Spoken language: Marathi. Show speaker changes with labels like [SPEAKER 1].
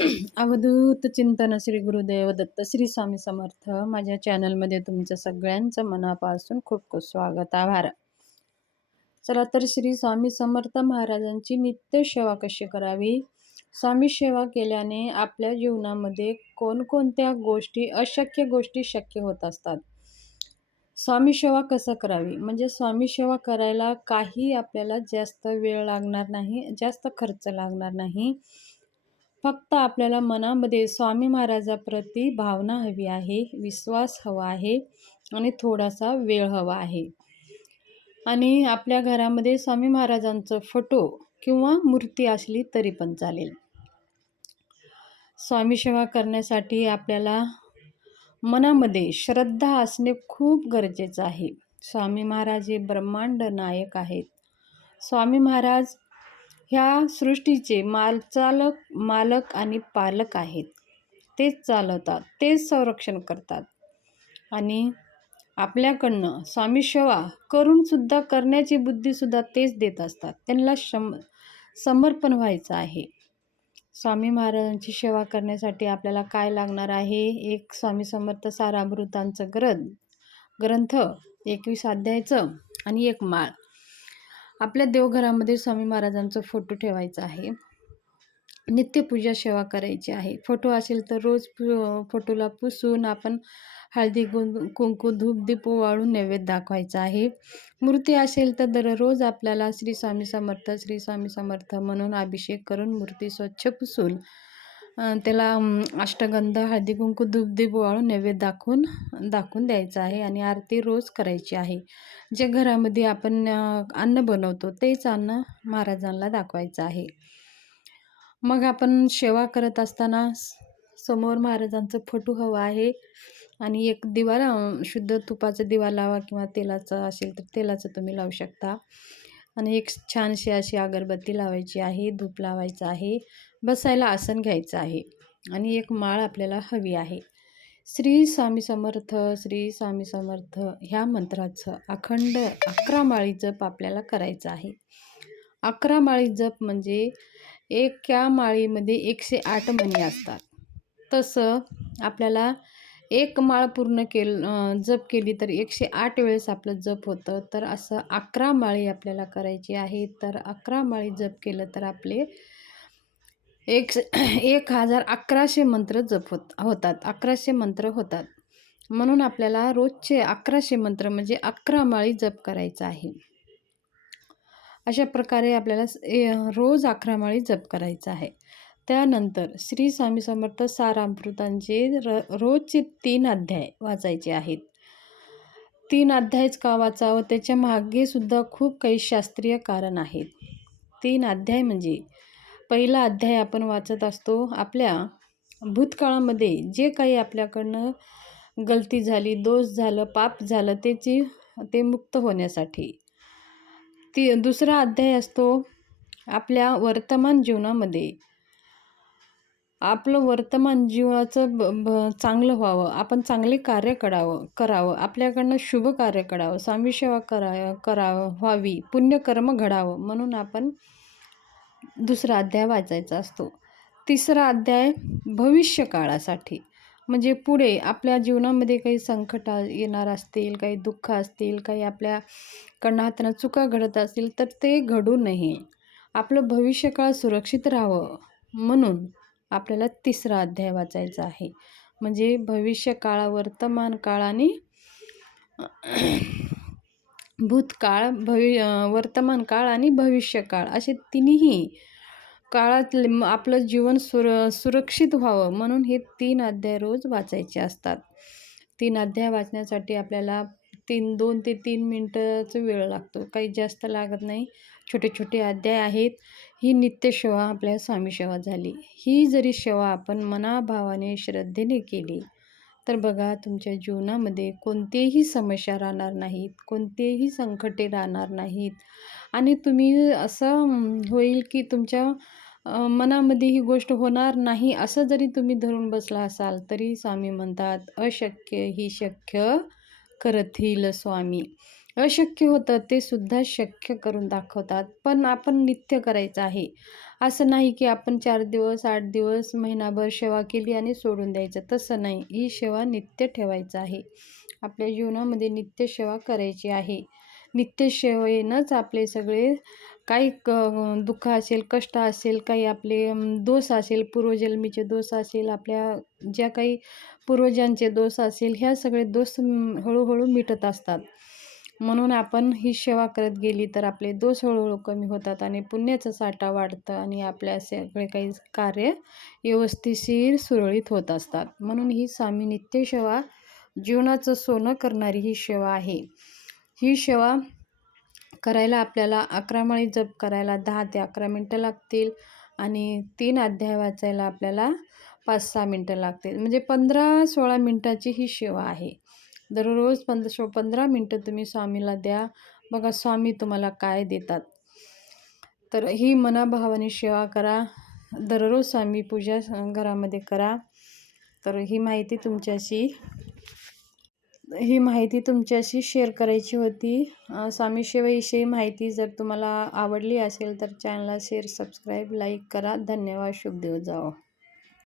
[SPEAKER 1] अवधूत चिंतन श्री गुरुदेव दत्त श्री स्वामी समर्थ. माझ्या चॅनलमध्ये तुमचं सगळ्यांचं मनापासून खूप खूप स्वागत आभार. चला तर श्री स्वामी समर्थ महाराजांची नित्य सेवा कशी करावी? स्वामी सेवा केल्याने आपल्या जीवनामध्ये कोणकोणत्या गोष्टी अशक्य गोष्टी शक्य होत असतात? स्वामी सेवा कसं करावी? म्हणजे स्वामी सेवा करायला काही आपल्याला जास्त वेळ लागणार नाही जास्त खर्च लागणार नाही. फक्त आपल्याला मनामध्ये स्वामी महाराजाप्रती भावना हवी आहे विश्वास हवा आहे आणि थोडासा वेळ हवा आहे. आणि आपल्या घरामध्ये स्वामी महाराजांचं फोटो किंवा मूर्ती असली तरी पण चालेल. स्वामी सेवा करण्यासाठी आपल्याला मनामध्ये श्रद्धा असणे खूप गरजेचं आहे. स्वामी महाराज हे ब्रह्मांड नायक आहेत. स्वामी महाराज ह्या सृष्टीचे मालचालक मालक आणि पालक आहेत. तेच चालवतात तेच संरक्षण करतात. आणि आपल्याकडनं स्वामी सेवा करूनसुद्धा करण्याची बुद्धीसुद्धा तेच देत असतात. त्यांना शम समर्पण व्हायचं आहे. स्वामी महाराजांची सेवा करण्यासाठी आपल्याला काय लागणार आहे? एक स्वामी समर्थ सारामृतांचं ग्रंथ ग्रंथ एकवीस अध्यायचं आणि एक माळ. आपल्या देवघरामध्ये स्वामी महाराजांचा फोटो ठेवायचा आहे. नित्यपूजा सेवा करायची आहे. फोटो असेल तर रोज फोटोला पुसून आपण हळदी कुंकू धूप दीप वाळून नैवेद्य दाखवायचा आहे. मूर्ती असेल तर दररोज आपल्याला श्री स्वामी समर्थ श्री स्वामी समर्थ म्हणून अभिषेक करून मूर्ती स्वच्छ पुसून त्याला अष्टगंध हळदी कुंकू धूपदीप वाळून नैवेद्य दाखवून दाखवून द्यायचं आहे आणि आरती रोज करायची आहे. जे घरामध्ये आपण अन्न बनवतो तेच अन्न महाराजांना दाखवायचं आहे. मग आपण सेवा करत असताना समोर महाराजांचं फोटो हवं आहे आणि एक दिवा शुद्ध तुपाचा दिवा लावा किंवा तेलाचा असेल तर तेलाचं तुम्ही लावू शकता. आणि एक छानशी अशी अगरबत्ती लावायची आहे धूप लावायचं आहे बसायला आसन घ्यायचं आहे आणि एक माळ आपल्याला हवी आहे. श्री स्वामी समर्थ श्री स्वामी समर्थ ह्या मंत्राचं अखंड अकरा माळी जप आपल्याला करायचं आहे. अकरा माळी जप म्हणजे एका माळीमध्ये एकशे आठ मणी असतात. तसं आपल्याला एक माळ पूर्ण केल जप केली तर एकशे आठ वेळेस आपलं जप होतं. तर असं अकरा माळी आपल्याला करायची आहे. तर अकरा माळी जप केलं तर आपले एक एक हजार अकराशे मंत्र जप होत होतात. अकराशे मंत्र होतात. म्हणून आपल्याला रोजचे अकराशे मंत्र म्हणजे अकरा माळी जप करायचा आहे. अशा प्रकारे आपल्याला रोज अकरा माळी जप करायचा आहे. त्यानंतर श्री स्वामी समर्थ सारामृतांचे र रोजचे तीन अध्याय वाचायचे आहेत. तीन अध्यायच का वाचावं? त्याच्या मागेसुद्धा खूप काही शास्त्रीय कारण आहेत. तीन अध्याय म्हणजे पहिला अध्याय आपण वाचत असतो आपल्या भूतकाळामध्ये जे काही आपल्याकडनं गलती झाली दोष झालं पाप झालं त्याची ते मुक्त होण्यासाठी. ती दुसरा अध्याय असतो आपल्या वर्तमान जीवनामध्ये. आपलं वर्तमान जीवनाचं ब ब चांगलं व्हावं. आपण चांगले कार्य करावं करावं. आपल्याकडनं शुभ कार्य करावं. स्वामी सेवा करा करावं व्हावी. पुण्यकर्म घडावं. म्हणून आपण दुसरा अध्याय वाचायचा असतो. तिसरा अध्याय भविष्य काळासाठी. म्हणजे पुढे आपल्या जीवनामध्ये काही संकट येणार असतील काही दुःख असतील काही आपल्याकडनं हातानं चुका घडत असतील तर ते घडू नये. आपलं भविष्यकाळ सुरक्षित राहावं. म्हणून आपल्याला तिसरा अध्याय वाचायचा आहे. म्हणजे भविष्य काळ वर्तमान काळ आणि भूतकाळ भवि वर्तमान काळ आणि भविष्यकाळ असे तिन्ही काळात आपलं जीवन सुर सुरक्षित व्हावं म्हणून हे तीन अध्याय रोज वाचायचे असतात. तीन अध्याय वाचण्यासाठी आपल्याला तीन दोन ते तीन मिनटाचा वेळ लागतो. काही जास्त लागत नाही. छोटे छोटे अध्याय आहेत. ही नित्य सेवा आपल्या स्वामी सेवा झाली. ही जरी सेवा आपण मनाभावाने श्रद्धेने केली तर बघा तुमच्या जीवनामध्ये कोणतेही समस्या राहणार नाहीत कोणतेही संकटे राहणार नाहीत. आणि तुम्ही असं होईल की तुमच्या मनामध्ये ही गोष्ट होणार नाही असं जरी तुम्ही धरून बसला असाल तरी स्वामी म्हणतात अशक्य ही शक्य करतील स्वामी. अशक्य होतं ते सुद्धा शक्य करून दाखवतात. पण आपण नित्य करायचं आहे. असं नाही की आपण चार दिवस आठ दिवस महिनाभर सेवा केली आणि सोडून द्यायचं. तसं नाही. ही सेवा नित्य ठेवायचं आहे. आपल्या जीवनामध्ये नित्य सेवा करायची आहे. नित्य सेवेनंच आपले सगळे काही क दुःख असेल कष्ट असेल काही आपले दोष असेल पूर्वजन्मीचे दोष असेल आपल्या ज्या काही पूर्वजांचे दोष असेल ह्या सगळे दोष हळूहळू मिटत असतात. म्हणून आपण ही सेवा करत गेली तर आपले दोष हळूहळू कमी होतात आणि पुण्याचा साठा वाढतं आणि आपल्या सगळे काही कार्य व्यवस्थिशीर सुरळीत होत असतात. म्हणून ही स्वामी नित्य सेवा जीवनाचं सोनं करणारी ही सेवा आहे. ही सेवा करायला आपल्याला अकरा माळी जप करायला दहा ते अकरा मिनटं लागतील आणि तीन अध्याय वाचायला आपल्याला पाच सहा मिनटं लागतील. म्हणजे पंधरा सोळा मिनटाची ही सेवा आहे. दररोज पंधरा सो पंधरा मिनटं तुम्ही स्वामीला द्या. बघा स्वामी तुम्हाला काय देतात. तर ही मनाभावाने सेवा करा. दररोज स्वामी पूजा घरामध्ये करा. तर ही माहिती तुमच्याशी ही माहिती तुमच्याशी शेअर करायची होती. स्वामी सेवेविषयी माहिती जर तुम्हाला आवडली असेल तर चॅनलला शेअर सबस्क्राईब लाईक करा. धन्यवाद. शुभदेव जाओ.